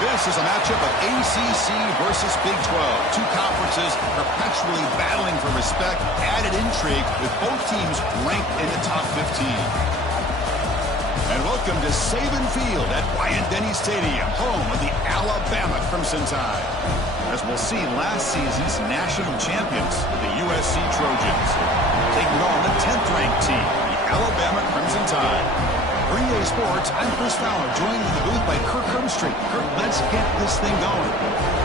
This is a matchup of ACC versus Big 12. Two conferences perpetually battling for respect. Added intrigue with both teams ranked in the top 15. And welcome to Saban Field at Bryant-Denny Stadium, home of the Alabama Crimson Tide. As we'll see, last season's national champions, the USC Trojans, taking on the 10th-ranked team, the Alabama Crimson Tide. For EA Sports, I'm Chris Fowler, joined in the booth by Kirk Herbstreit. Kirk, let's get this thing going.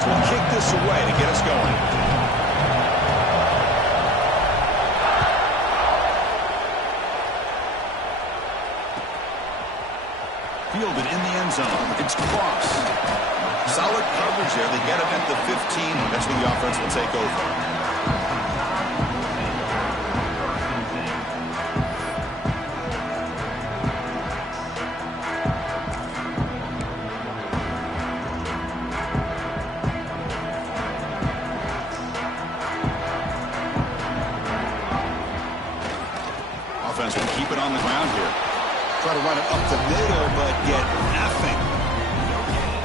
Will kick this away to get us going. Fielded in the end zone. It's Cross. Solid coverage there. They get it at the 15. That's where the offense will take over. Offense will keep it on the ground here. Try to run it up the middle, but get nothing.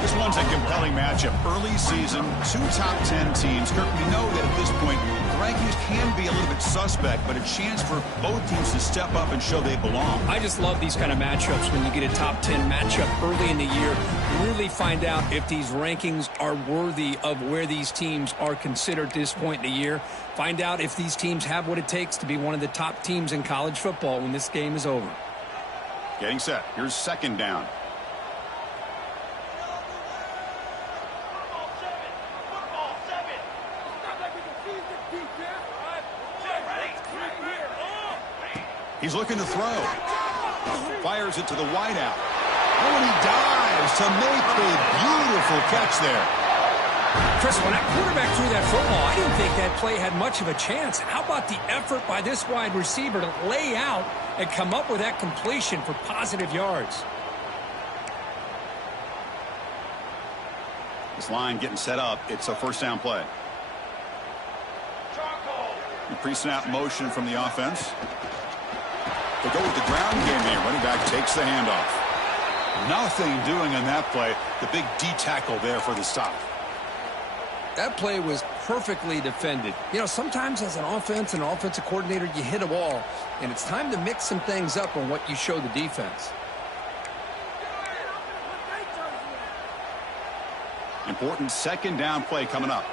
This one's a compelling matchup. Early season, two top 10 teams. Kirk, we know that at this point, the rankings can be a little bit suspect, but a chance for both teams to step up and show they belong. I just love these kind of matchups when you get a top 10 matchup early in the year. Really find out if these rankings are worthy of where these teams are considered at this point in the year. Find out if these teams have what it takes to be one of the top teams in college football when this game is over. Getting set. Here's second down. He's looking to throw. Fires it to the wideout. Oh, and he dives to make a beautiful catch there. Chris, when that quarterback threw that football, I didn't think that play had much of a chance. How about the effort by this wide receiver to lay out and come up with that completion for positive yards? This line getting set up. It's a first down play. The pre-snap motion from the offense. They go with the ground game here. Running back takes the handoff. Nothing doing on that play. The big D tackle there for the stop. That play was perfectly defended. You know, sometimes as an offensive coordinator, you hit a wall, and it's time to mix some things up on what you show the defense. Important second down play coming up.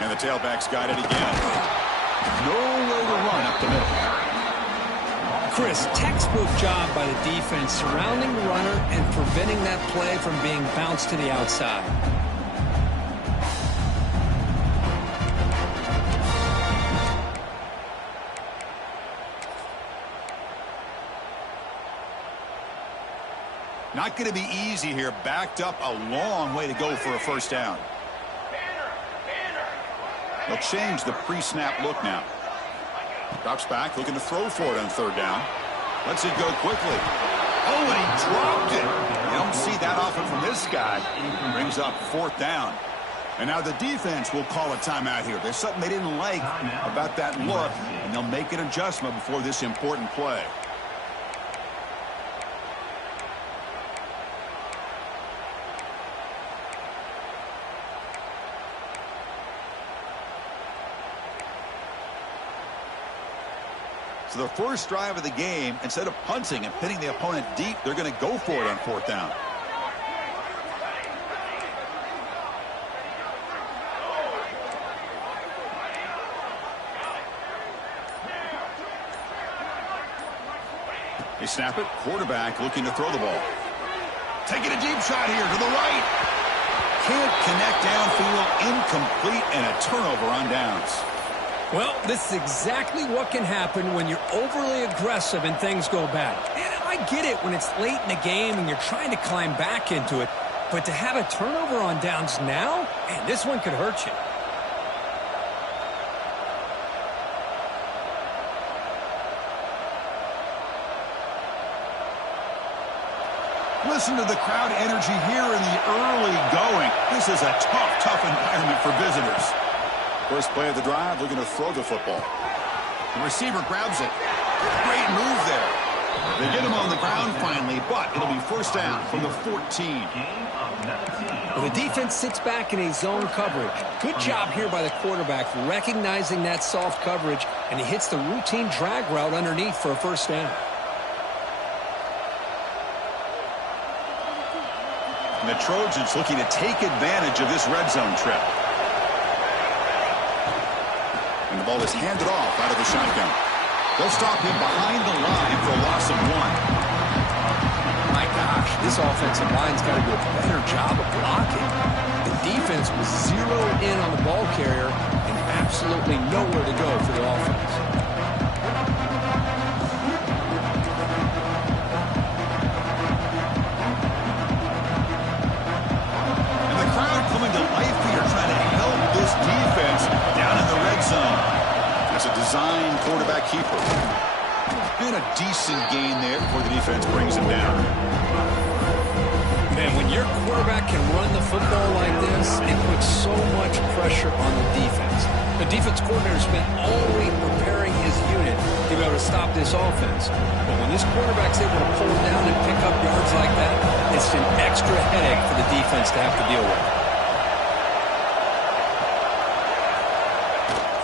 And the tailback's got it again. Nowhere to run up the middle. Chris, textbook job by the defense surrounding the runner and preventing that play from being bounced to the outside. Not going to be easy here. Backed up a long way to go for a first down. They'll change the pre-snap look now. Drops back, looking to throw for it on third down. Lets it go quickly. Oh, and he dropped it. You don't see that often from this guy. Brings up fourth down. And now the defense will call a timeout here. There's something they didn't like about that look, and they'll make an adjustment before this important play. So the first drive of the game, instead of punting and pinning the opponent deep, they're going to go for it on fourth down. They snap it. Quarterback looking to throw the ball. Taking a deep shot here to the right. Can't connect downfield. Incomplete, and a turnover on downs. Well, this is exactly what can happen when you're overly aggressive and things go bad. And I get it when it's late in the game and you're trying to climb back into it. But to have a turnover on downs now, man, this one could hurt you. Listen to the crowd energy here in the early going. This is a tough environment for visitors. First play of the drive, looking to throw the football. The receiver grabs it. Great move there. They get him on the ground finally, but it'll be first down from the 14. Well, the defense sits back in a zone coverage. Good job here by the quarterback recognizing that soft coverage, and he hits the routine drag route underneath for a first down. And the Trojans looking to take advantage of this red zone trip. And the ball is handed off out of the shotgun. They'll stop him behind the line for a loss of 1. My gosh, this offensive line's got to do a better job of blocking. The defense was zeroed in on the ball carrier and absolutely nowhere to go for the offense. And the crowd coming to life here, trying to help this defense down in the red zone. As a design quarterback keeper. And a decent gain there before the defense brings him down. Man, when your quarterback can run the football like this, it puts so much pressure on the defense. The defense coordinator spent all week preparing his unit to be able to stop this offense. But when this quarterback's able to pull down and pick up yards like that, it's an extra headache for the defense to have to deal with.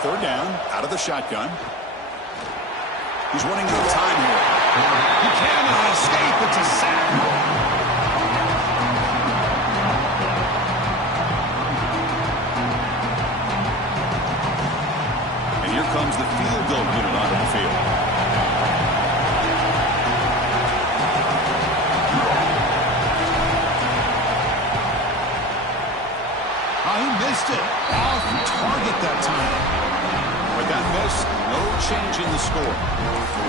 Third down, out of the shotgun. He's running out of time here. He cannot escape. It's a sack. And here comes the field goal unit onto the field. Oh, he missed it. Off target that time. With that miss, no change in the score.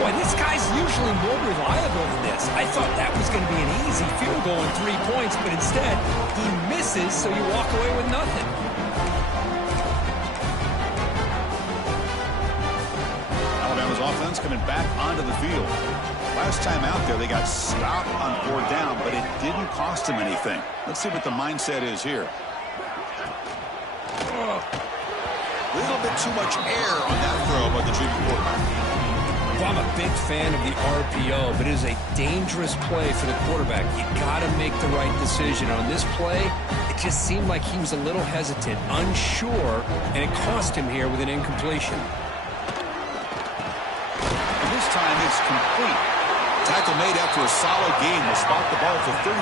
Boy, this guy's usually more reliable than this. I thought that was going to be an easy field goal in 3 points, but instead, he misses, so you walk away with nothing. Alabama's offense coming back onto the field. Last time out there, they got stopped on 4th down, but it didn't cost them anything. Let's see what the mindset is here. A little bit too much air on that throw by the junior quarterback. Well, I'm a big fan of the RPO, but it is a dangerous play for the quarterback. You got to make the right decision. On this play, it just seemed like he was a little hesitant, unsure, and it cost him here with an incompletion. And this time it's complete. Tackle made after a solid gain will spot the ball for 31.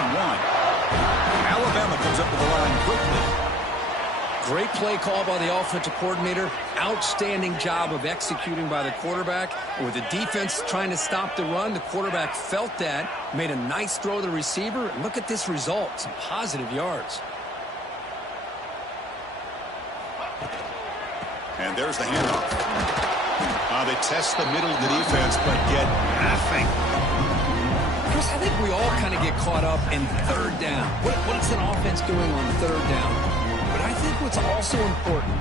Alabama comes up with the line quickly. Great play call by the offensive coordinator. Outstanding job of executing by the quarterback. And with the defense trying to stop the run, the quarterback felt that, made a nice throw to the receiver. And look at this result, some positive yards. And there's the handoff. They test the middle of the defense, but get nothing. Chris, I think we all kind of get caught up in 3rd down. What's an offense doing on 3rd down? But I think what's also important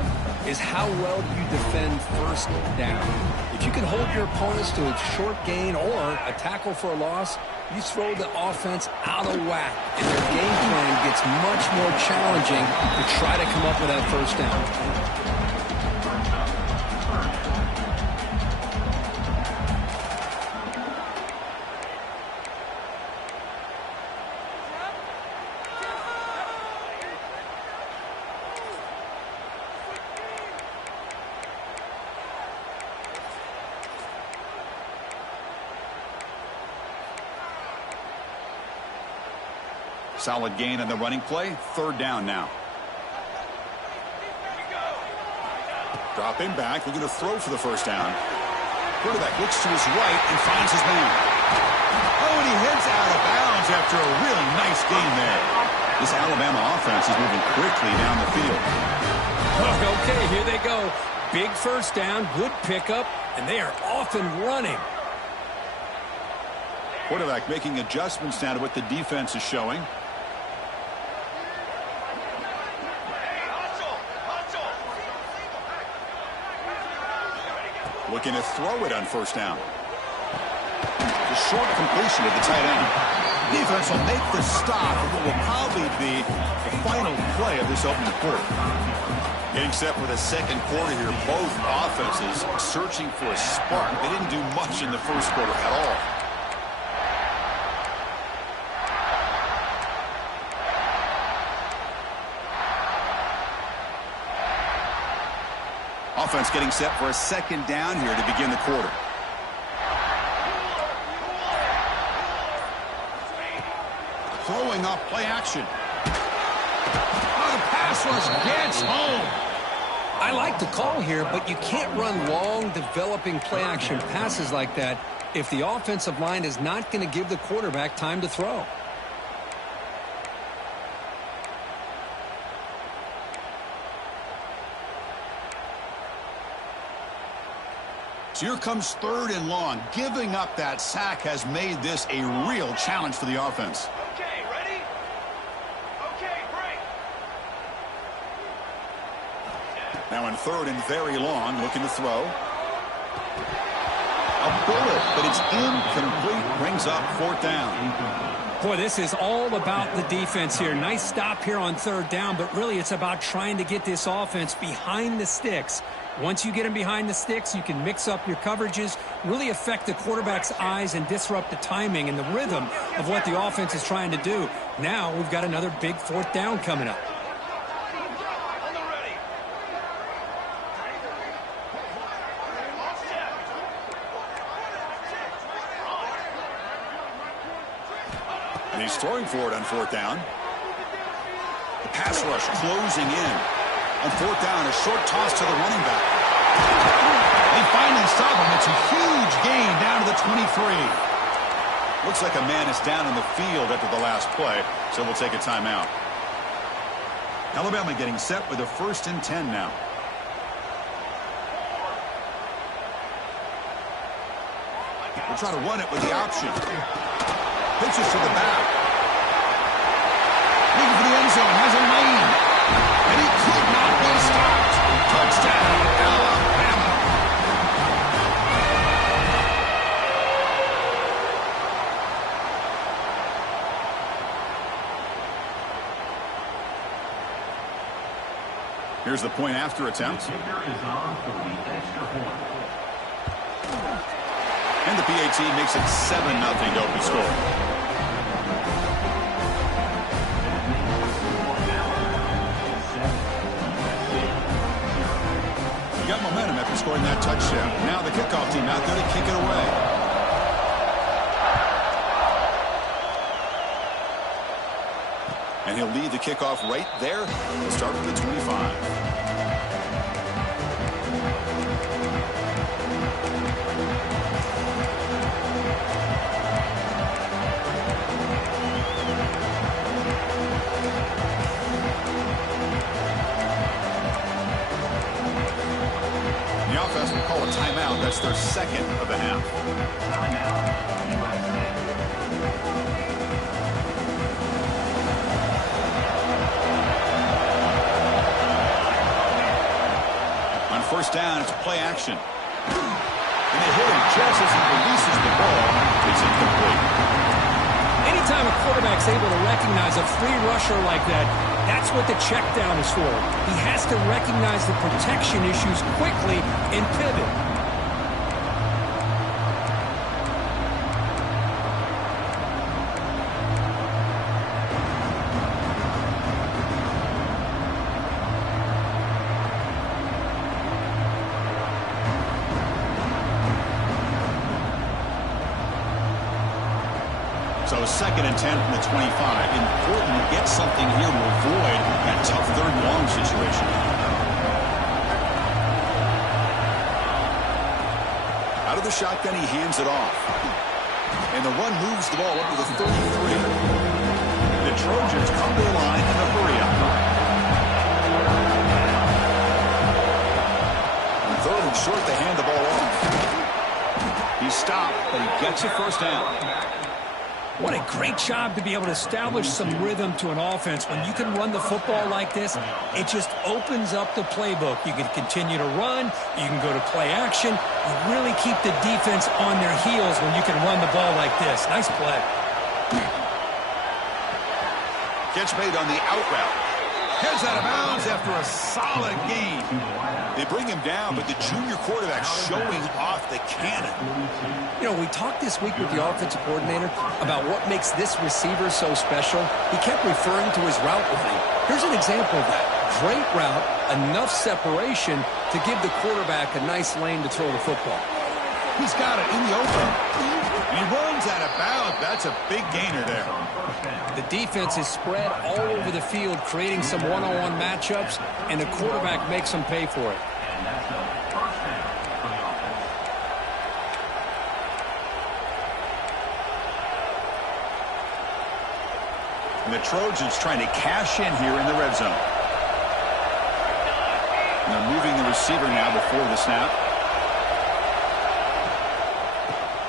is how well you defend 1st down. If you can hold your opponents to a short gain or a tackle for a loss, you throw the offense out of whack, and their game plan gets much more challenging to try to come up with that 1st down. Solid gain on the running play. 3rd down now. Dropping back. We're going to throw for the 1st down. Quarterback looks to his right and finds his man. Oh, and he heads out of bounds after a really nice gain there. This Alabama offense is moving quickly down the field. Okay, here they go. Big first down, good pickup, and they are off and running. Quarterback making adjustments now to what the defense is showing. Looking to throw it on first down. The short completion of the tight end. Defense will make the stop of what will probably be the final play of this opening quarter. Getting set for the second quarter here. Both offenses searching for a spark. They didn't do much in the first quarter at all. Offense getting set for a second down here to begin the quarter. Throwing off play action. Oh, the pass rush gets home. I like the call here, but you can't run long, developing play-action passes like that if the offensive line is not going to give the quarterback time to throw. So here comes third and long. Giving up that sack has made this a real challenge for the offense. Okay, ready? Okay, break. Now in third and very long, looking to throw. A bullet, but it's incomplete. Brings up fourth down. Boy, this is all about the defense here. Nice stop here on third down, but really it's about trying to get this offense behind the sticks. Once you get them behind the sticks, you can mix up your coverages, really affect the quarterback's eyes and disrupt the timing and the rhythm of what the offense is trying to do. Now we've got another big fourth down coming up. On the ready. And he's throwing for it on fourth down. The pass rush closing in. On fourth down, a short toss to the running back. They finally stop him. It's a huge gain down to the 23. Looks like a man is down in the field after the last play, so we'll take a timeout. Alabama getting set with a 1st and 10 now. We'll try to run it with the option. Pitches to the back. Looking for the end zone. Has a lane. And he could not be stopped. Touchdown, Alabama. Here's the point after attempt. And the PAT makes it 7-0 to open score. Got momentum after scoring that touchdown. Now the kickoff team out there to kick it away. And he'll lead the kickoff right there. He'll start from the 25. Will call a timeout. That's their second of the half. On first down, it's play action. And they hit him just as he releases the ball. It's incomplete. Anytime a quarterback's able to recognize a free rusher like that, that's what the check down is for. He has to recognize the protection issues quickly and pivot. So 2nd and 10 from the 25. Important to get something here to avoid that tough third and long situation. Out of the shotgun, he hands it off. And the run moves the ball up to the 33. The Trojans come to the line in a hurry up. looks short to hand the ball off. He's stopped, but he gets a first down. What a great job to be able to establish some rhythm to an offense. When you can run the football like this, it just opens up the playbook. You can continue to run. You can go to play action. You really keep the defense on their heels when you can run the ball like this. Nice play. Catch made on the out route. Heads out of bounds after a solid gain. They bring him down, but the junior quarterback showing off the cannon. You know, we talked this week with the offensive coordinator about what makes this receiver so special. He kept referring to his route running. Here's an example of that. Great route, enough separation to give the quarterback a nice lane to throw the football. He's got it in the open. And he runs out of bounds. That's a big gainer there. The defense is spread all over the field, creating some one-on-one matchups, and the quarterback makes them pay for it. And the Trojans trying to cash in here in the red zone. And they're moving the receiver now before the snap.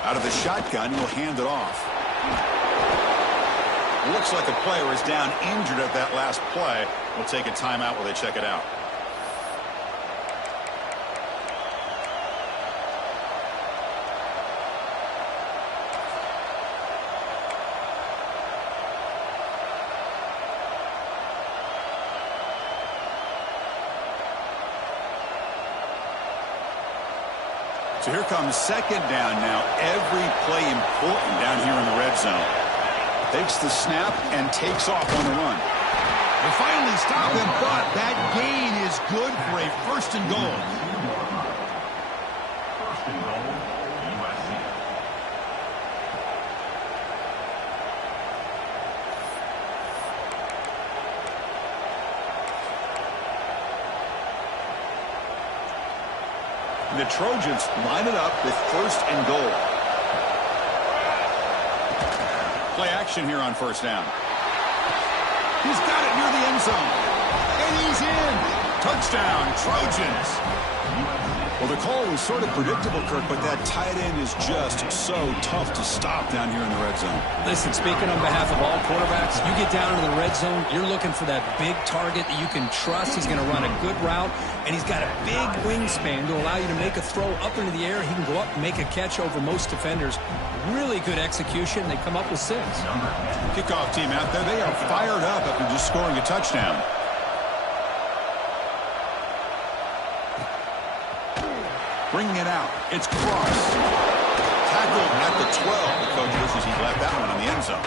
Out of the shotgun, he'll hand it off. Looks like a player is down injured at that last play. We'll take a timeout while they check it out. So here comes second down now. Every play important down here in the red zone. Takes the snap and takes off on the run. They finally stop him, but that gain is good for a first and goal. USC. The Trojans line it up with first and goal. Play action here on first down. He's got it near the end zone. And he's in. Touchdown, Trojans. Well, the call was sort of predictable, Kirk, but that tight end is just so tough to stop down here in the red zone. Listen, speaking on behalf of all quarterbacks, you get down into the red zone, you're looking for that big target that you can trust. He's going to run a good route, and he's got a big wingspan to allow you to make a throw up into the air. He can go up and make a catch over most defenders. Really good execution. They come up with 6. Kickoff team out there. They are fired up after just scoring a touchdown. Bringing it out. It's Cross. Tackled at the 12. The coach wishes he left that one in the end zone.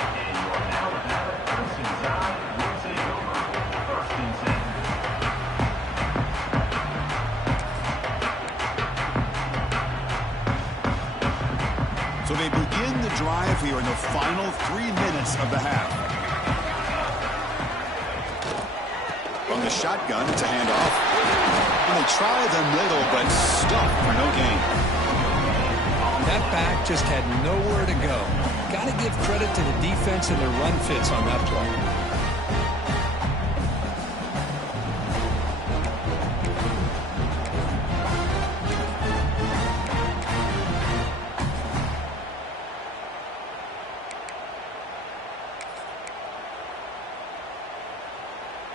So they begin the drive here in the final 3 minutes of the half. From the shotgun, it's a handoff. And they try the middle, but stuck for no gain. That back just had nowhere to go. Got to give credit to the defense and their run fits on that play.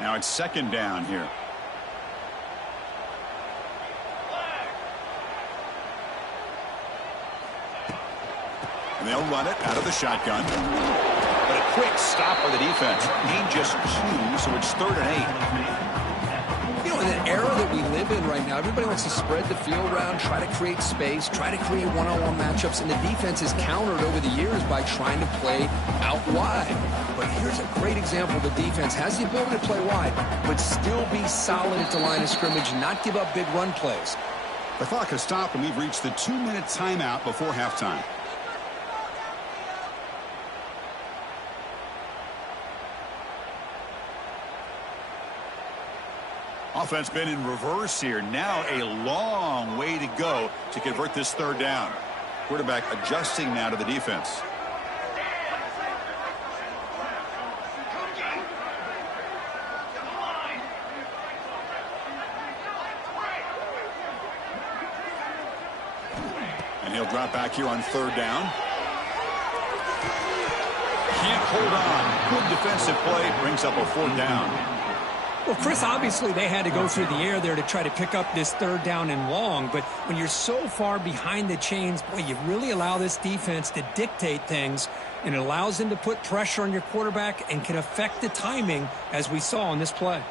Now it's second down here. And they'll run it out of the shotgun. But a quick stop by the defense. Gain just 2, so it's 3rd and 8. You know, in an era that we live in right now, everybody wants to spread the field around, try to create space, try to create one-on-one matchups, and the defense is countered over the years by trying to play out wide. But here's a great example. The defense has the ability to play wide, but still be solid at the line of scrimmage and not give up big run plays. The clock has stopped, and we've reached the 2-minute timeout before halftime. Offense been in reverse here. Now a long way to go to convert this 3rd down. Quarterback adjusting now to the defense. And he'll drop back here on third down. Can't hold on. Good defensive play. Brings up a fourth down. Well, Chris, obviously they had to go through the air there to try to pick up this third down and long. But when you're so far behind the chains, boy, you really allow this defense to dictate things. And it allows them to put pressure on your quarterback and can affect the timing, as we saw on this play.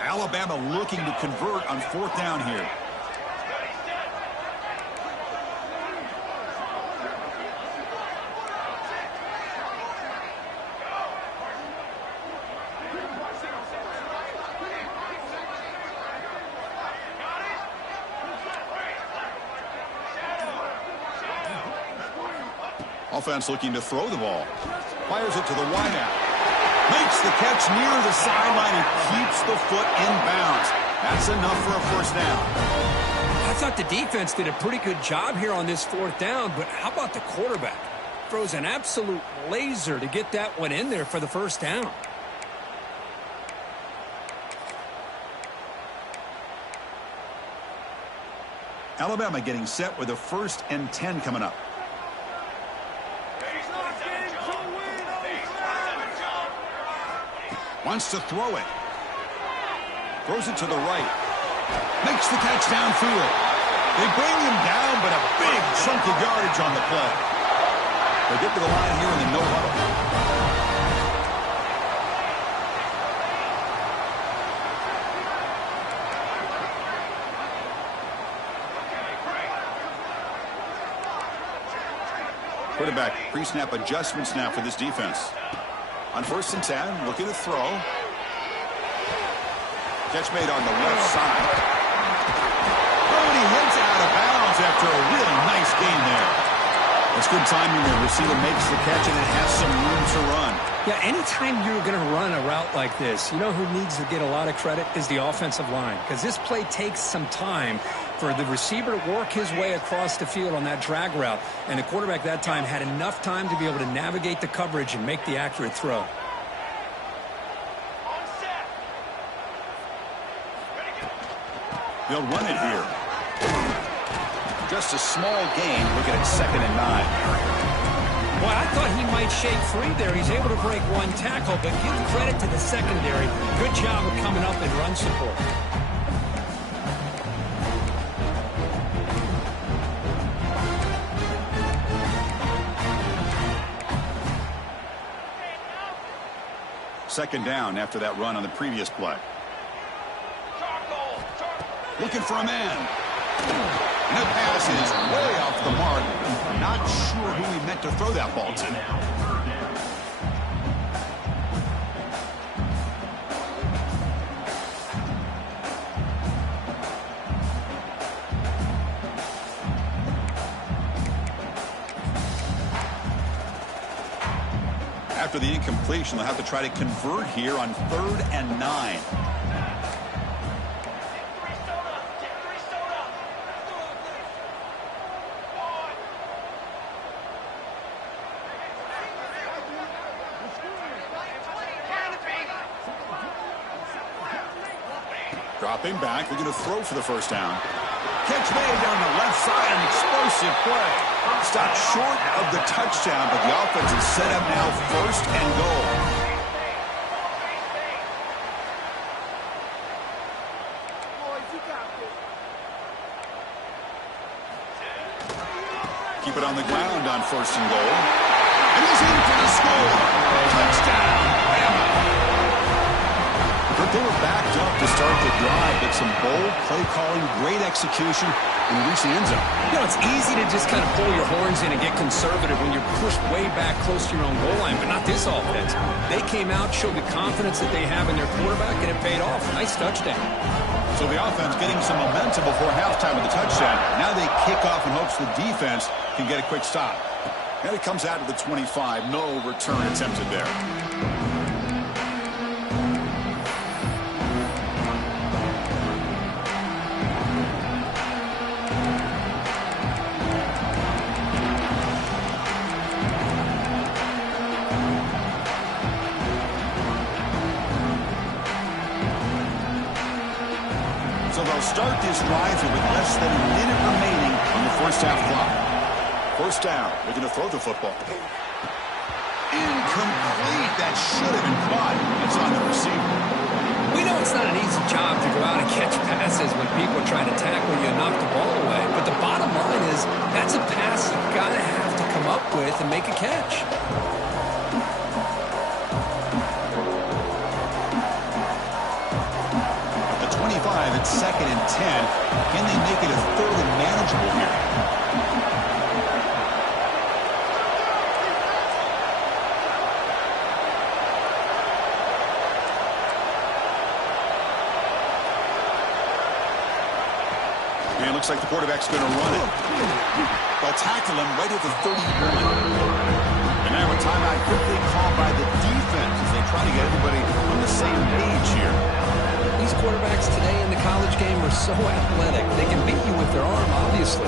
Alabama looking to convert on fourth down here. Offense looking to throw the ball. Fires it to the wideout. Makes the catch near the sideline and keeps the foot in bounds. That's enough for a first down. I thought the defense did a pretty good job here on this fourth down, but how about the quarterback? Throws an absolute laser to get that one in there for the first down. Alabama getting set with a 1st and 10 coming up. Wants to throw it. Throws it to the right. Makes the catch downfield. They bring him down, but a big chunk of yardage on the play. They get to the line here in the no huddle. Quarterback pre-snap adjustments now for this defense. On 1st and 10, looking to throw. Catch made on the left side. Oh, and he heads out of bounds after a really nice gain there. That's good timing. The receiver makes the catch and it has some room to run. Yeah, anytime you're going to run a route like this, you know who needs to get a lot of credit is the offensive line, because this play takes some time for the receiver to work his way across the field on that drag route, and the quarterback that time had enough time to be able to navigate the coverage and make the accurate throw. They'll run it here. Just a small gain. Looking at 2nd and 9. Well, I thought he might shake free there. He's able to break one tackle, but give credit to the secondary. Good job of coming up and run support. Second down after that run on the previous play. Looking for a man. And the pass is way off the mark. Not sure who he meant to throw that ball to. After the incompletion, they'll have to try to convert here on 3rd and 9. Dropping back, looking to throw for the first down. Catch made down the left side, an explosive play. Stopped short of the touchdown, but the offense is set up now 1st and goal. Keep it on the ground on 1st and goal. And he's in for the score. Touchdown, Bama. But they were backed up to start the drive, but some bold play calling, great execution, and reach the end zone. You know, it's easy to just kind of pull your horns in and get conservative when you're pushed way back close to your own goal line, but not this offense. They came out, showed the confidence that they have in their quarterback, and it paid off. Nice touchdown. So the offense getting some momentum before halftime with the touchdown. Now they kick off in hopes the defense can get a quick stop. And it comes out to the 25. No return attempted there. So they'll start this drive with less than a minute remaining on the first half clock. First down. Looking to throw the football. Incomplete. That should have been caught. It's on the receiver. We know it's not an easy job to go out and catch passes when people are trying to tackle you and knock the ball away. But the bottom line is that's a pass you've got to have to come up with and make a catch. At the 25, it's 2nd and 10. Can they make it a 3rd and manageable here? And it looks like the quarterback's going to run it. They'll tackle him right at the 31. And now a timeout quickly called by the defense as they try to get everybody on the same page here. These quarterbacks today in the college game are so athletic. They can beat you with their arm, obviously.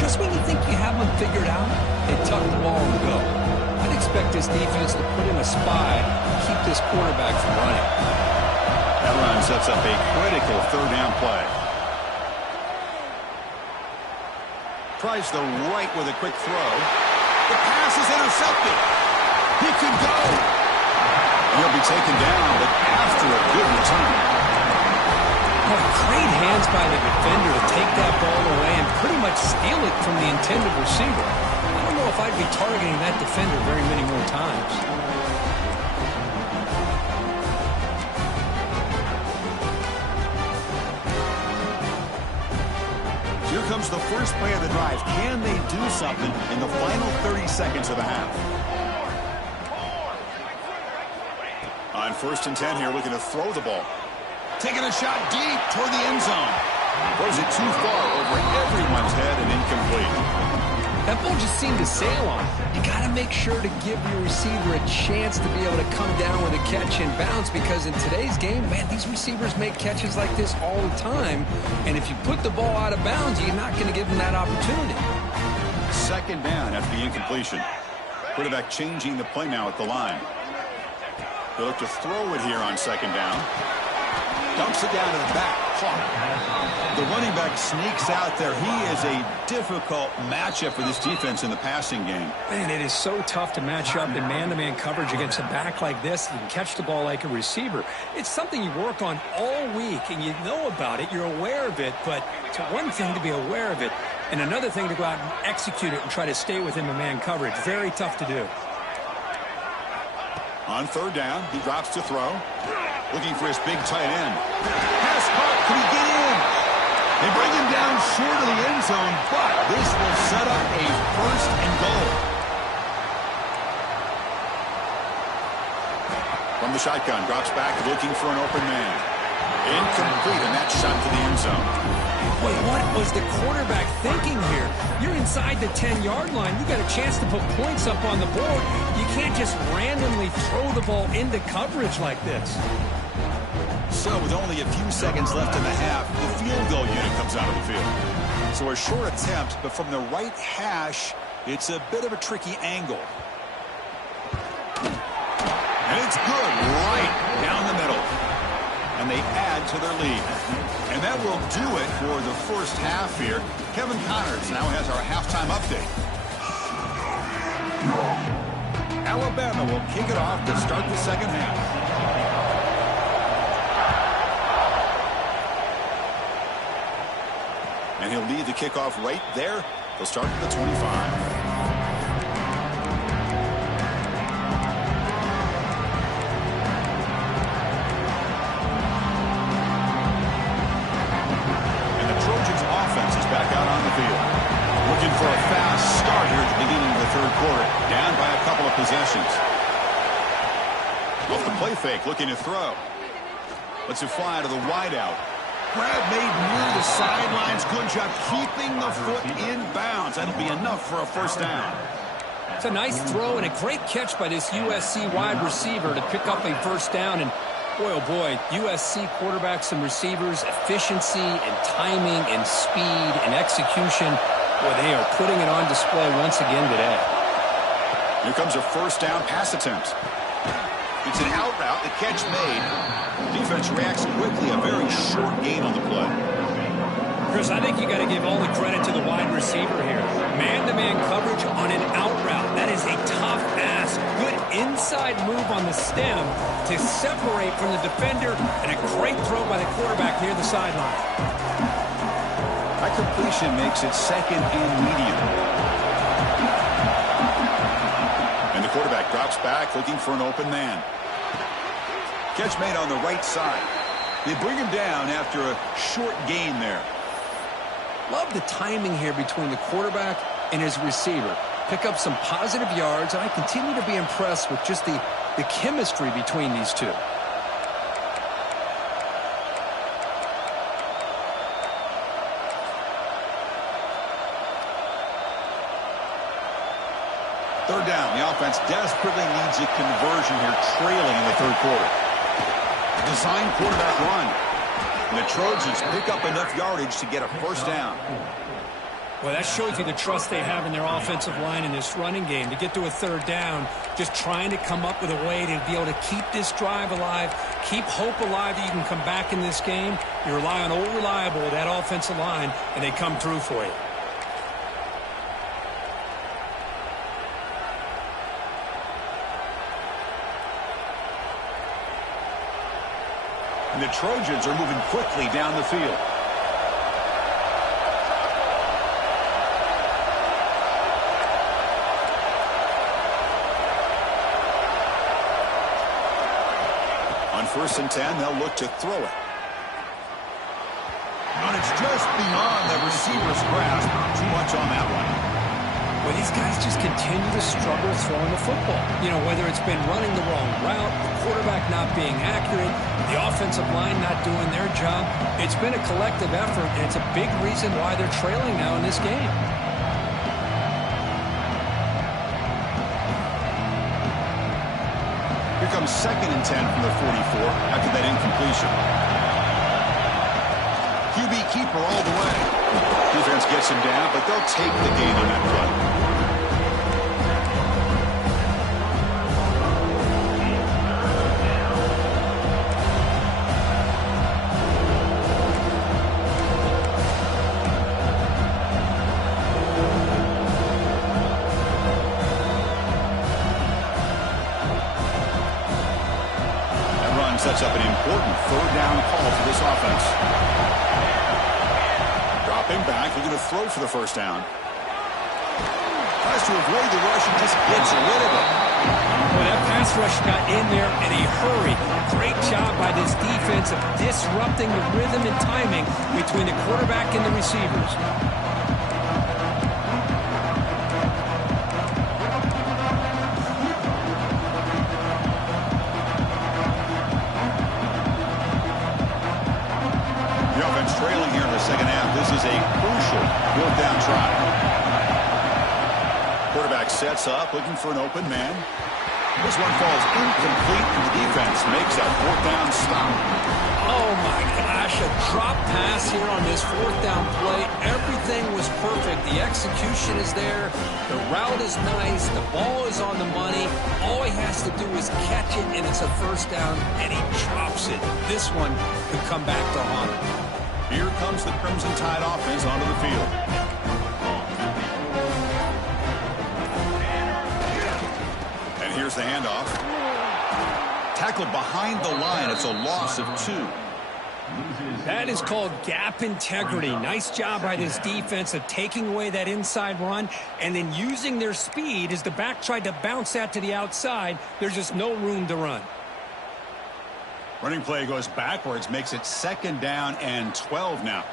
Just when you think you have them figured out, they tuck the ball and go. I'd expect this defense to put in a spy and keep this quarterback from running. That run sets up a critical 3rd down play. Tries the right with a quick throw. The pass is intercepted. He could go. He'll be taken down, but after a good return. Oh, great hands by the defender to take that ball away and pretty much steal it from the intended receiver. I don't know if I'd be targeting that defender very many more times. Here comes the first play of the drive. Can they do something in the final 30 seconds of the half? On 1st and 10 here, looking to throw the ball. Taking a shot deep toward the end zone. Throws it too far over everyone's head and incomplete. That ball just seemed to sail on. You got to make sure to give your receiver a chance to be able to come down with a catch and bounce, because in today's game, man, these receivers make catches like this all the time. And if you put the ball out of bounds, you're not going to give them that opportunity. 2nd down after the incompletion. Quarterback changing the play now at the line. They'll look to throw it here on 2nd down. Dumps it down to the back. The running back sneaks out there. He is a difficult matchup for this defense in the passing game. Man, it is so tough to match up in man-to-man coverage against a back like this. You can catch the ball like a receiver. It's something you work on all week, and you know about it. You're aware of it, but it's one thing to be aware of it, and another thing to go out and execute it and try to stay within the man coverage. Very tough to do. On 3rd down, he drops to throw. Looking for his big tight end. Pass caught. Can he get in? They bring him down short of the end zone, but this will set up a 1st and goal. From the shotgun, drops back looking for an open man. Incomplete, and that shot to the end zone. Wait, what was the quarterback thinking here? You're inside the 10-yard line. You got a chance to put points up on the board. You can't just randomly throw the ball into coverage like this. So with only a few seconds left in the half, the field goal unit comes out of the field. So a short attempt, but from the right hash, it's a bit of a tricky angle. And it's good right down the middle. And they add to their lead. And that will do it for the first half here. Kevin Connors now has our halftime update. Alabama will kick it off to start the 2nd half. And he'll lead the kickoff right there. They'll start at the 25. Looking for a fast start here at the beginning of the 3rd quarter. Down by a couple of possessions. Off the play fake, looking to throw. Lets it fly to the wideout. Grab made near the sidelines. Good job keeping the foot in bounds. That'll be enough for a 1st down. It's a nice throw and a great catch by this USC wide receiver to pick up a 1st down. And boy, oh boy, USC quarterbacks and receivers, efficiency and timing and speed and execution. Boy, they are putting it on display once again today. Here comes a 1st down pass attempt. It's an out route, the catch made. Defense reacts quickly, a very short gain on the play. Chris, I think you got to give all the credit to the wide receiver here. Man-to-man coverage on an out route. That is a tough ask. Good inside move on the stem to separate from the defender, and a great throw by the quarterback near the sideline. That completion makes it second and medium. And the quarterback drops back looking for an open man. Catch made on the right side. They bring him down after a short gain there. Love the timing here between the quarterback and his receiver. Pick up some positive yards, and I continue to be impressed with just the chemistry between these two. Third down. The offense desperately needs a conversion here, trailing in the third quarter. Design quarterback run. And the Trojans pick up enough yardage to get a first down. Well, that shows you the trust they have in their offensive line in this running game. To get to a third down, just trying to come up with a way to be able to keep this drive alive, keep hope alive that you can come back in this game. You rely on old reliable, that offensive line, and they come through for you. And the Trojans are moving quickly down the field. On 1st and 10, they'll look to throw it. And it's just beyond the receiver's grasp. Too much on that one. Well, these guys just continue to struggle throwing the football. You know, whether it's been running the wrong route, the quarterback not being accurate, the offensive line not doing their job. It's been a collective effort, and it's a big reason why they're trailing now in this game. Here comes 2nd and 10 from the 44 after that incompletion. QB keeper all the way. Defense gets him down, but they'll take the gain on that play. Sets up an important third down call for this offense. Dropping back, looking to throw for the first down. Tries to avoid the rush and just gets rid of it. Well, that pass rush got in there in a hurry. Great job by this defense of disrupting the rhythm and timing between the quarterback and the receivers. Trailing here in the second half. This is a crucial 4th down try. Quarterback sets up, looking for an open man. This one falls incomplete, and the defense makes a 4th down stop. Oh, my gosh, a drop pass here on this 4th down play. Everything was perfect. The execution is there. The route is nice. The ball is on the money. All he has to do is catch it, and it's a first down, and he drops it. This one could come back to haunt him. Here comes the Crimson Tide offense onto the field. And here's the handoff. Tackled behind the line. It's a loss of 2. That is called gap integrity. Nice job by this defense of taking away that inside run and then using their speed as the back tried to bounce that to the outside. There's just no room to run. Running play goes backwards, makes it 2nd down and 12 now.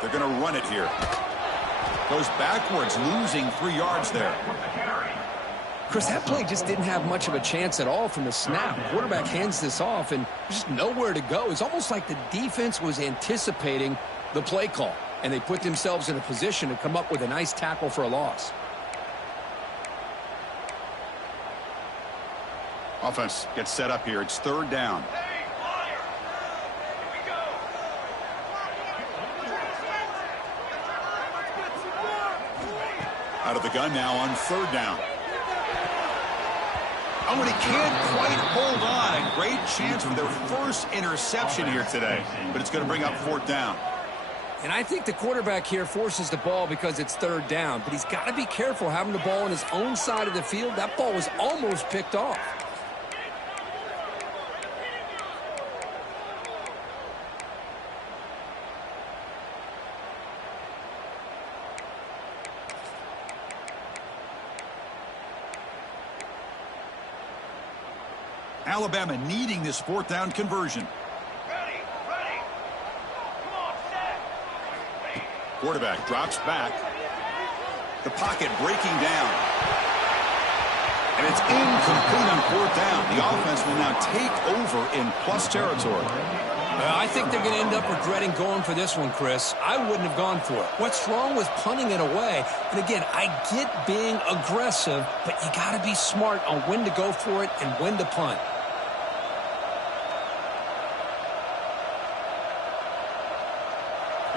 They're going to run it here. Goes backwards, losing 3 yards there. Chris, that play just didn't have much of a chance at all from the snap. Quarterback hands this off, and there's just nowhere to go. It's almost like the defense was anticipating the play call, and they put themselves in a position to come up with a nice tackle for a loss. Offense gets set up here. It's 3rd down. Out of the gun now on 3rd down. Oh, and he can't quite hold on. Great chance for their first interception here today, but it's going to bring up 4th down. And I think the quarterback here forces the ball because it's 3rd down, but he's got to be careful having the ball on his own side of the field. That ball was almost picked off. Alabama needing this 4th down conversion. Ready. Come on, set. Quarterback drops back. The pocket breaking down. And it's incomplete on 4th down. The offense will now take over in plus territory. I think they're going to end up regretting going for this one, Chris. I wouldn't have gone for it. What's wrong with punting it away? And again, I get being aggressive, but you got to be smart on when to go for it and when to punt.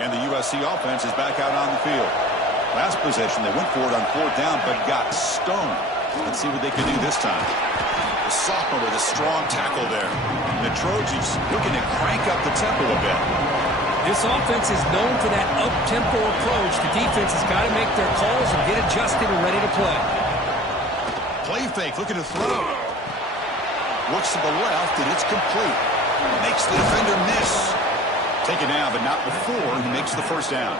And the USC offense is back out on the field. Last possession, they went for it on 4th down, but got stoned. Let's see what they can do this time. The sophomore with a strong tackle there. The Trojans looking to crank up the tempo a bit. This offense is known for that up-tempo approach. The defense has got to make their calls and get adjusted and ready to play. Play fake, looking to throw. Looks to the left, and it's complete. Makes the defender miss. Taken down, but not before he makes the 1st down.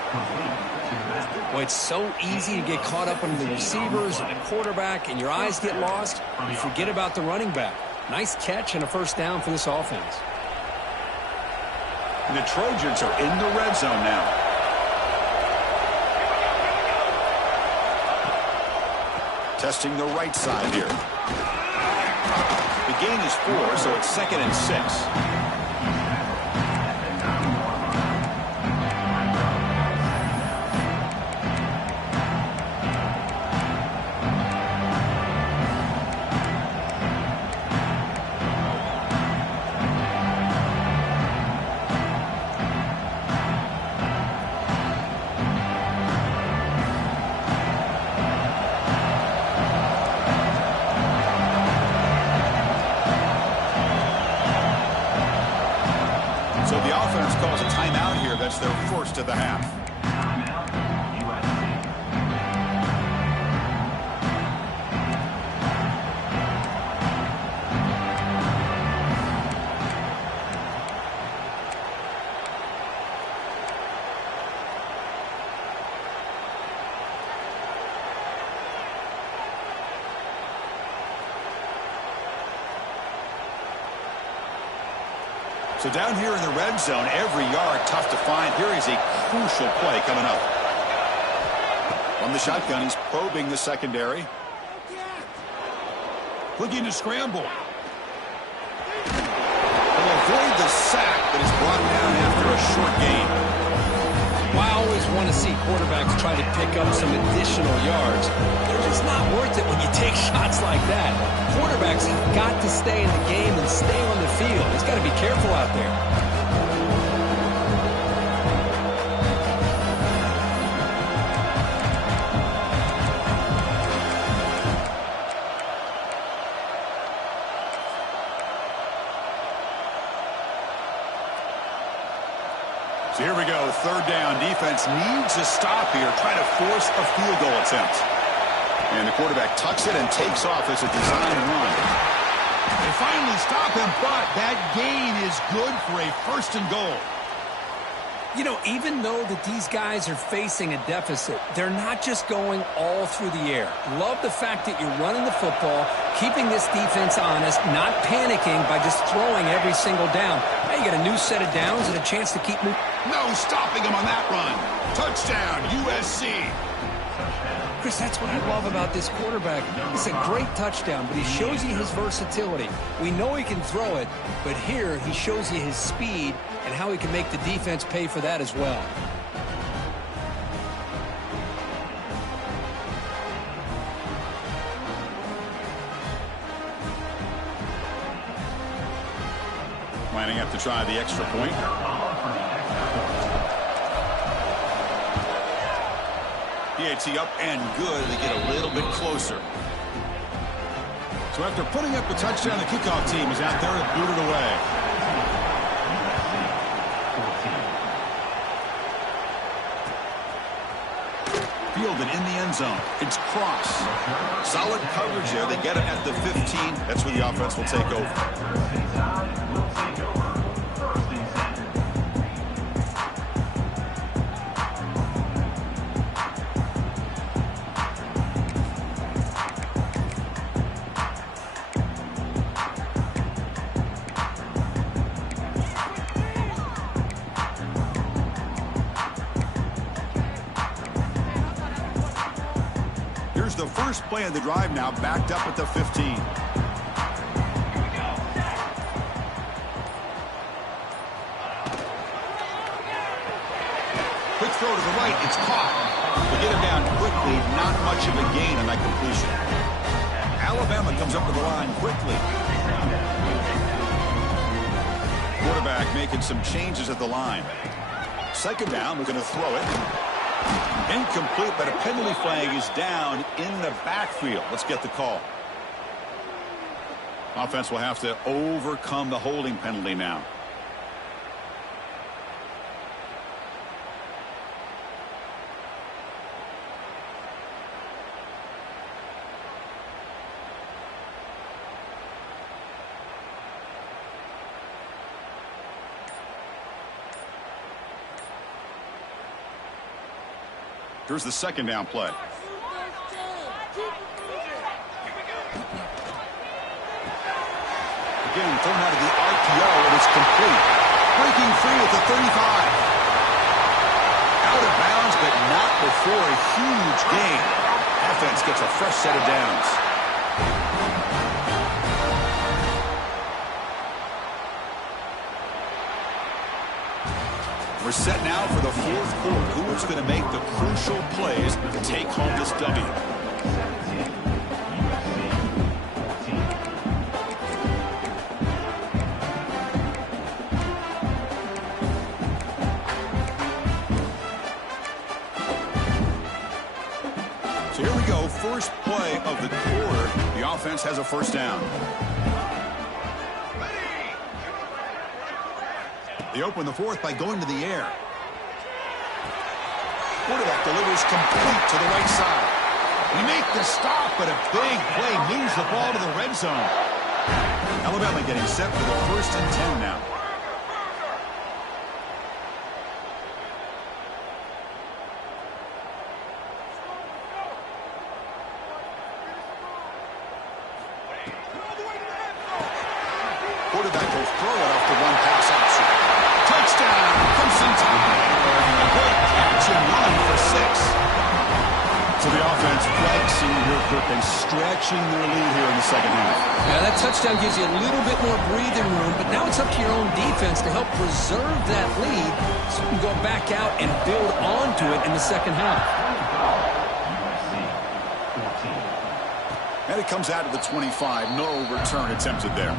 Well, it's so easy to get caught up on the receivers and the quarterback, and your eyes get lost. You forget about the running back. Nice catch and a 1st down for this offense. And the Trojans are in the red zone now. Testing the right side here. The gain is 4, so it's 2nd and 6. So the offense calls a timeout here. That's their first of the half. So down here in the red zone, every yard tough to find. Here is a crucial play coming up. From the shotgun, he's probing the secondary. Looking to scramble. He'll avoid the sack, but is brought down after a short gain. Well, I always want to see quarterbacks try to pick up some additional yards. They're just not worth it when you take shots like that. Quarterbacks have got to stay in the game and stay on the field. He's got to be careful out there. So here we go, 3rd down. Defense needs a stop here, trying to force a field goal attempt. And the quarterback tucks it and takes off as a design run. They finally stop him, but that gain is good for a 1st and goal. You know, even though that these guys are facing a deficit, they're not just going all through the air. Love the fact that you're running the football, keeping this defense honest, not panicking by just throwing every single down. Now you get a new set of downs and a chance to keep moving. No stopping him on that run. Touchdown, USC. Chris, that's what I love about this quarterback. It's a great touchdown, but he shows you his versatility. We know he can throw it, but here he shows you his speed and how he can make the defense pay for that as well. Lining up to try the extra point. PAT up and good. They get a little bit closer. So after putting up a touchdown, the kickoff team is out there to boot it away. Fielded in the end zone. It's Cross. Solid coverage there. They get it at the 15. That's where the offense will take over. Here's the first play of the drive now, backed up at the 15. Quick throw to the right. It's caught. They get him down quickly. Not much of a gain on that completion. Alabama comes up to the line quickly. Quarterback making some changes at the line. Second down, we're going to throw it. Incomplete, but a penalty flag is down in the backfield. Let's get the call. Offense will have to overcome the holding penalty now. Here's the second down play. Again, thrown out of the RPO, and it's complete. Breaking free at the 35. Out of bounds, but not before a huge gain. Offense gets a fresh set of downs. We're set now for the fourth quarter. Who is going to make the crucial plays to take home this W? So here we go. First play of the quarter. The offense has a first down. They open the fourth by going to the air. Quarterback delivers complete to the right side. We make the stop, but a big play moves the ball to the red zone. Alabama getting set for the 1st and 10 now. Quarterback will throw it off the one pass option. Touchdown, Crimson Tide. A great catch and run for 6. So the offense flexing here, Kirk, and stretching their lead here in the second half. Yeah, that touchdown gives you a little bit more breathing room, but now it's up to your own defense to help preserve that lead so you can go back out and build onto it in the second half. And it comes out of the 25. No return attempted there.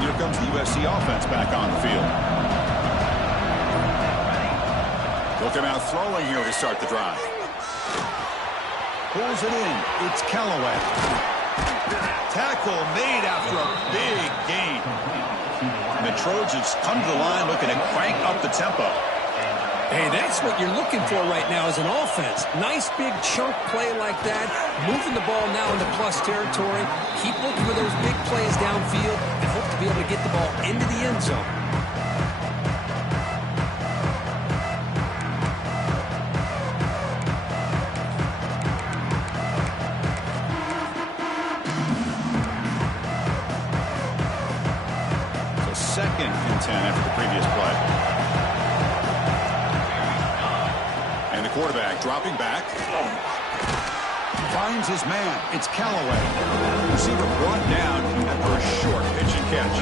Here comes the USC offense back on the field. They'll come out throwing here to start the drive. Pulls it in. It's Callaway. Tackle made after a big gain. And the Trojans come to the line looking to crank up the tempo. Hey, that's what you're looking for right now as an offense. Nice big chunk play like that. Moving the ball now into plus territory. Keep looking for those big plays downfield and hope to be able to get the ball into the end zone. So 2nd and 10 after the previous play. Quarterback dropping back. Finds his man. It's Callaway. Receiver brought down after a short pitch and catch.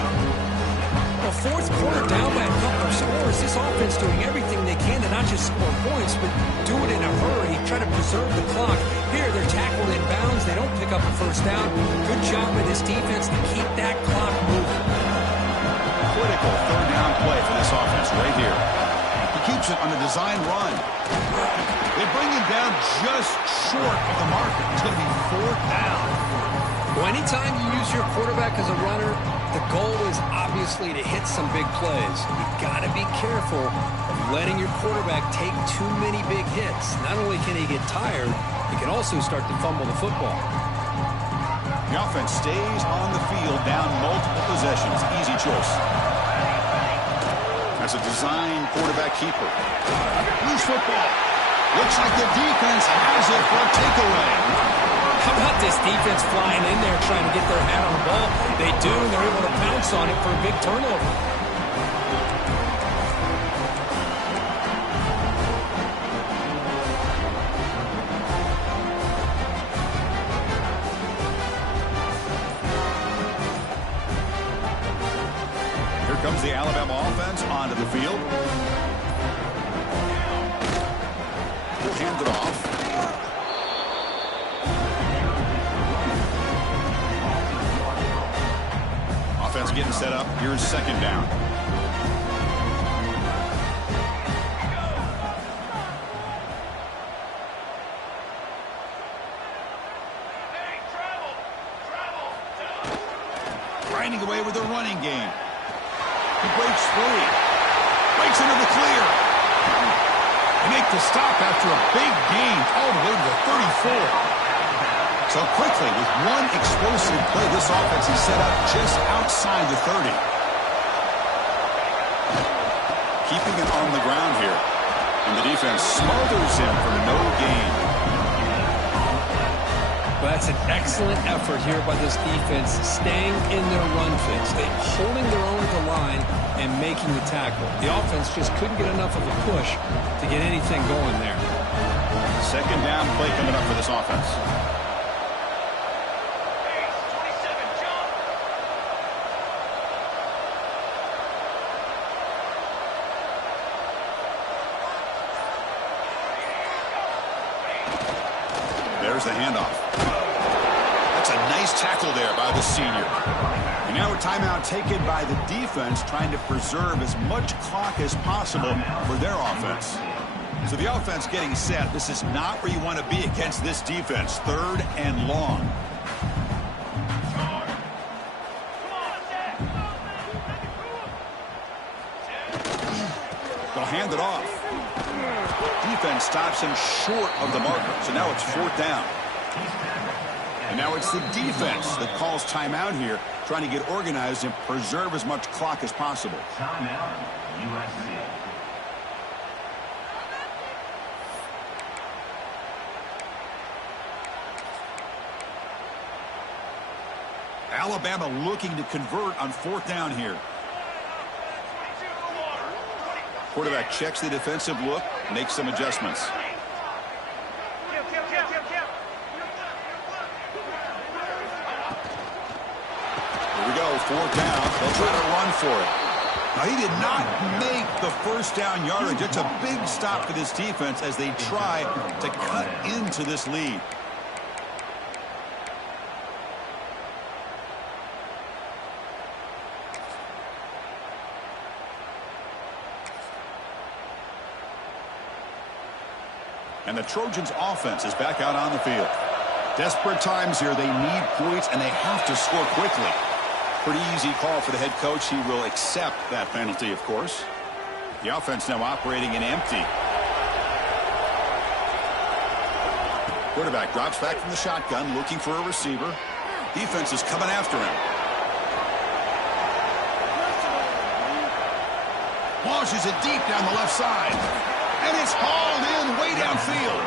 Well, fourth quarter down by a couple of scores. This offense doing everything they can to not not just score points, but do it in a hurry, try to preserve the clock. Here, they're tackled in bounds. They don't pick up a first down. Good job by this defense to keep that clock moving. Critical third down play for this offense right here. He keeps it on a design run. They bring him down just short of the marker. It's going to be fourth down. Well, anytime you use your quarterback as a runner, the goal is obviously to hit some big plays. You got to be careful of letting your quarterback take too many big hits. Not only can he get tired, he can also start to fumble the football. The offense stays on the field down multiple possessions. Easy choice. That's a design quarterback keeper. Loose football. Looks like the defense has it for a takeaway. How about this defense flying in there trying to get their hat on the ball? They do, and they're able to pounce on it for a big turnover. Here comes the Alabama offense onto the field. We'll hand it off. Offense getting set up. Here's second down. Grinding away with the running game. He breaks free. Breaks into the clear. They make the stop after a big gain all the way to the 34. So quickly, with one explosive play, this offense is set up just outside the 30. Keeping it on the ground here. And the defense smothers him for no gain. Well, that's an excellent effort here by this defense, staying in their run fits. They're holding their own at the line and making the tackle. The offense just couldn't get enough of a push to get anything going there. Second down play coming up for this offense. There's the handoff. That's a nice tackle there by the senior. And now a timeout taken by the defense, trying to preserve as much clock as possible for their offense. So the offense getting set. This is not where you want to be against this defense. Third and long. They'll hand it off. Defense stops him short of the marker. So now it's fourth down. And now it's the defense that calls timeout here, trying to get organized and preserve as much clock as possible. Timeout, USC. Alabama looking to convert on fourth down here. Quarterback checks the defensive look, makes some adjustments. Here we go, fourth down. They'll try to run for it. Now, he did not make the first down yardage. It's a big stop for this defense as they try to cut into this lead. And the Trojans' offense is back out on the field. Desperate times here. They need points, and they have to score quickly. Pretty easy call for the head coach. He will accept that penalty, of course. The offense now operating in empty. Quarterback drops back from the shotgun, looking for a receiver. Defense is coming after him. Launches it deep down the left side. And it's hauled in way downfield.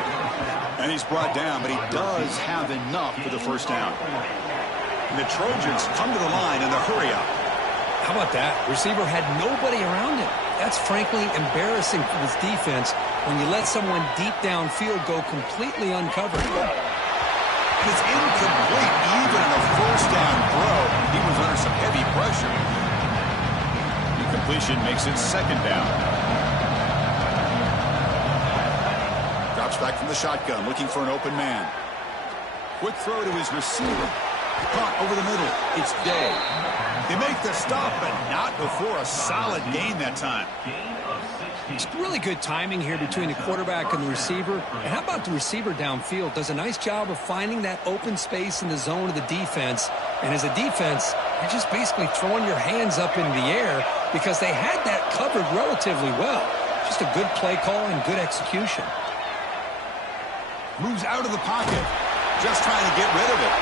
And he's brought down, but he does have enough for the first down. And the Trojans come to the line in the hurry-up. How about that? Receiver had nobody around him. That's frankly embarrassing for this defense when you let someone deep downfield go completely uncovered. It's incomplete. Even in a first down throw, he was under some heavy pressure. The completion makes it second down. Drops back from the shotgun, looking for an open man. Quick throw to his receiver. Caught over the middle. It's Day. They make the stop, but not before a solid gain that time. It's really good timing here between the quarterback and the receiver. And how about the receiver downfield? Does a nice job of finding that open space in the zone of the defense. And as a defense, you're just basically throwing your hands up in the air because they had that covered relatively well. Just a good play call and good execution. Moves out of the pocket. Just trying to get rid of it.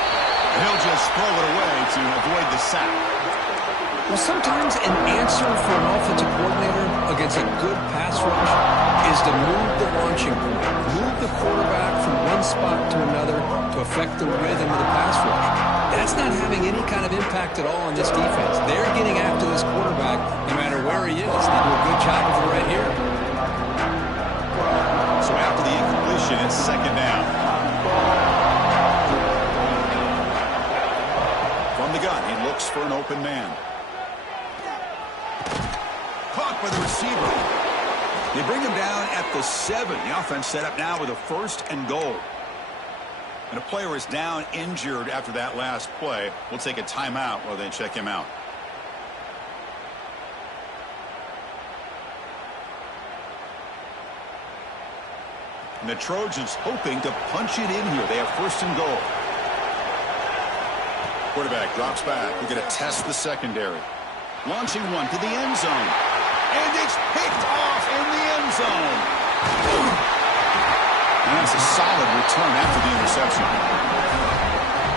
And he'll just throw it away to avoid the sack. Well, sometimes an answer for an offensive coordinator against a good pass rush is to move the launching point, move the quarterback from one spot to another to affect the rhythm of the pass rush. That's not having any kind of impact at all on this defense. They're getting after this quarterback no matter where he is. They do a good job of it right here. So after the incompletion, it's second down. From the gun, he looks for an open man. Caught by the receiver. They bring him down at the 7. The offense set up now with a 1st and goal. And a player is down injured after that last play. We'll take a timeout while they check him out. And the Trojans hoping to punch it in here. They have 1st and goal. Quarterback drops back. We're going to test the secondary. Launching one to the end zone. And it's picked off in the end zone. And that's a solid return after the interception.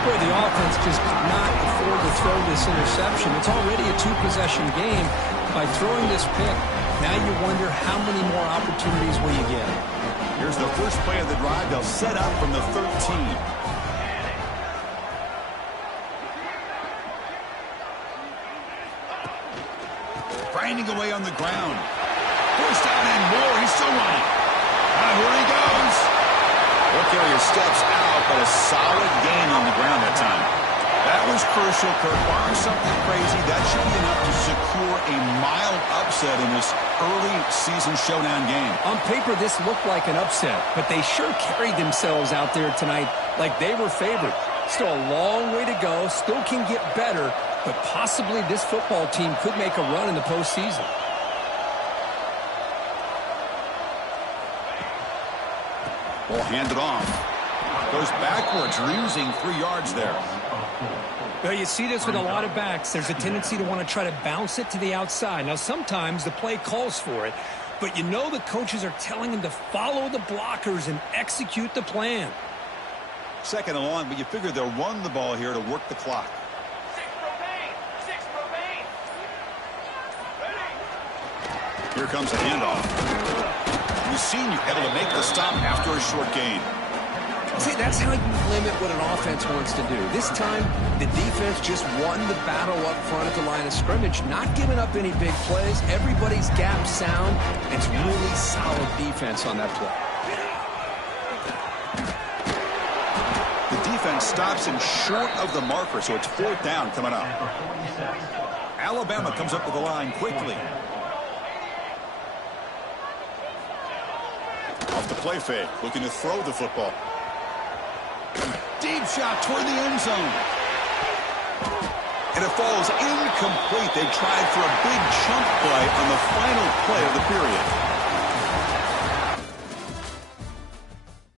Boy, the offense just could not afford to throw this interception. It's already a 2-possession game. By throwing this pick, now you wonder how many more opportunities will you get. Here's the first play of the drive. They'll set up from the 13. Grinding away on the ground. First down and more. He's still running. Here he goes. He'll carry his steps out, but a solid gain on the ground that time. That was crucial, Kirk. Barring something crazy, that should be enough to secure a mild upset in this early season showdown game. On paper, this looked like an upset, but they sure carried themselves out there tonight like they were favored. Still a long way to go. Still can get better, but possibly this football team could make a run in the postseason. Ball handed off. Goes backwards, losing 3 yards there. Well, you see this with a lot of backs. There's a tendency to want to try to bounce it to the outside. Now, sometimes the play calls for it, but you know the coaches are telling them to follow the blockers and execute the plan. 2nd and long, but you figure they'll run the ball here to work the clock. 6 remain. Here comes a handoff. The senior able to make the stop after a short gain. See, that's how you limit what an offense wants to do. This time, the defense just won the battle up front at the line of scrimmage, not giving up any big plays. Everybody's gap sound. It's really solid defense on that play. The defense stops him short of the marker, so it's 4th down coming up. Alabama comes up with the line quickly. Off the play fake, looking to throw the football. Deep shot toward the end zone. And it falls incomplete. They tried for a big chunk play on the final play of the period.